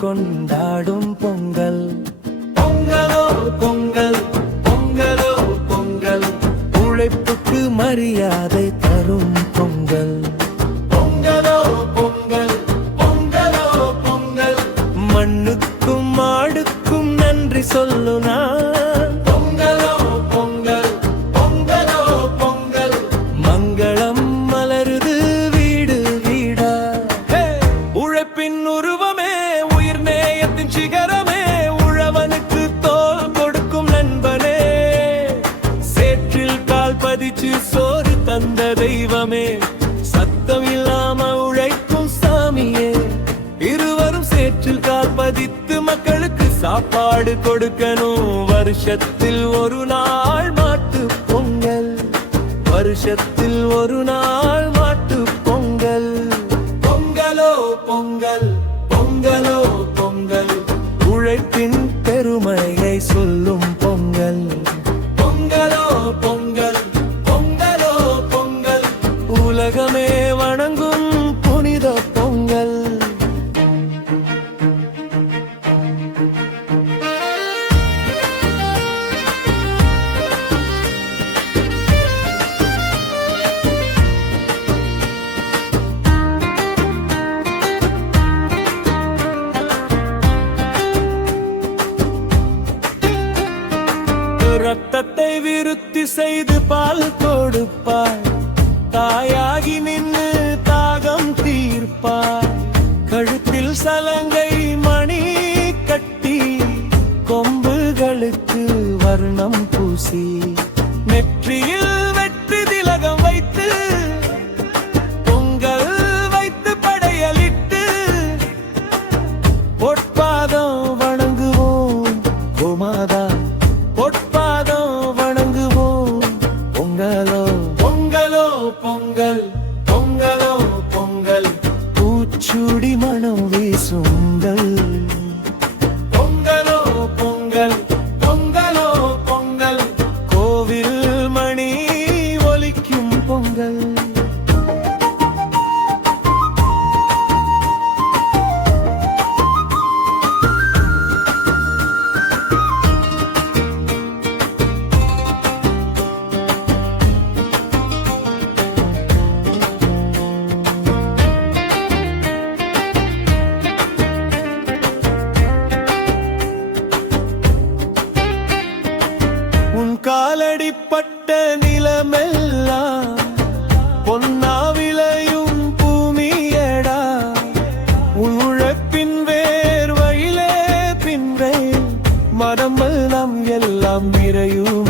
கொண்டாடும் பொங்கல். பொங்கலோ பொங்கல் பொங்கலோ பொங்கல். உழைப்புக்கு மரியாதை தரும் வச்சு சோறு தந்த தெய்வமே சத்தம் இல்லாம உழைக்கும் சாமியே. இருவரும் சேற்றில் கால் பதித்து மக்களுக்கு சாப்பாடு கொடுக்கணும். வருஷத்தில் ஒரு நாள் மாட்டு பொங்கல். வருஷத்தில் ஒரு நாள் மாட்டு பொங்கல். பொங்கலோ பொங்கல் பொங்கலோ பொங்கல். உழைப்பின் பெருமையை சொல் ரத்தத்தை விருத்தி செய்து பால் கொடுப்பாய். தாயாகி நின்று தாகம் தீர்ப்பாய். கழுத்தில் சலங்கை மணி கட்டி கொம்புகளுக்கு வர்ணம் பூசி நெற்றியில் Zaten எல்லாம் நிறையும்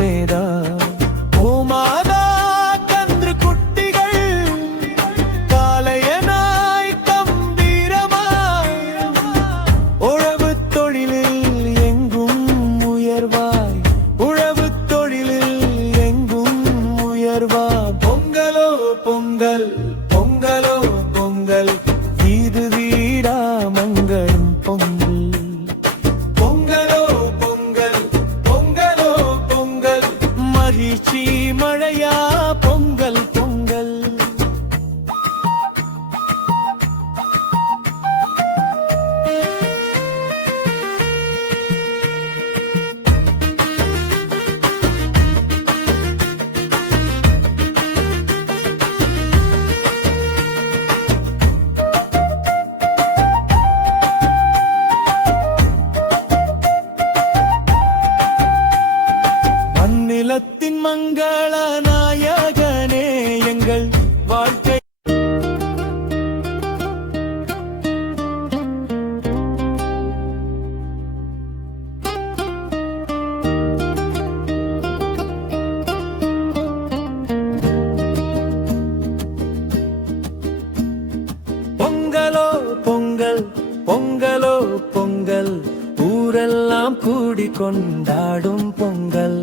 கொண்டாடும் பொங்கல்.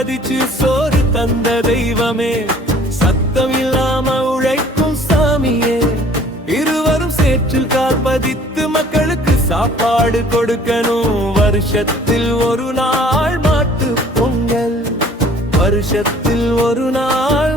சம்பாதிச்சு சோறு தந்த தெய்வமே சத்தம் இல்லாம உழைக்கும் சாமியே. இருவரும் சேற்றில் கால் பதித்து மக்களுக்கு சாப்பாடு கொடுக்கணும். வருஷத்தில் ஒரு நாள் மாட்டு பொங்கல். வருஷத்தில் ஒரு நாள்